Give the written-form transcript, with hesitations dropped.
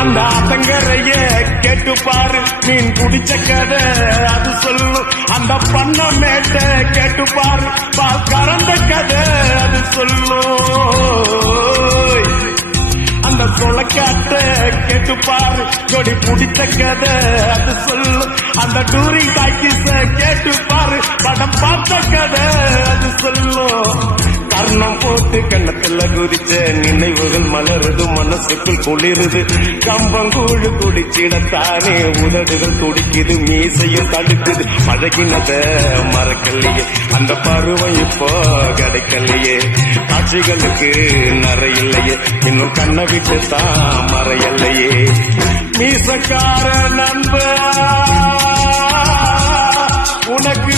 அந்த ஆத்தங்கரைய கேட்டு பாரு மீன் குடிச்ச கதை அது சொல்லும் அந்த பண்ண மேட்ட கேட்டு பாரு பால் கறந்த கதை அது சொல்லும் அந்த சொலக்காட்ட கேட்டு பாரு ஜோடி பிடிச்ச கதை அது சொல்லும் அந்த டூரிங் டாக்கிஸ கேட்டு பாரு படம் பார்த்த கதை அது சொல்லும் கர்ணம் போட்டு கண்ணத்துல குதிச்ச நினைவுகள் மலருது மனசுக்குள் குளிருது கம்பங்கூழு குடிச்சிடத்தானே உதடுகள் துடிக்குது மீசையும் தடுக்குது பழகினத மறக்கலையே அந்த பருவம் இப்போ கிடைக்கலையே காட்சிகளுக்கு நிறையில்லையே இன்னும் கண்ணை விட்டு தான் மறையலையே மீசக்கார நண்ப உனக்கு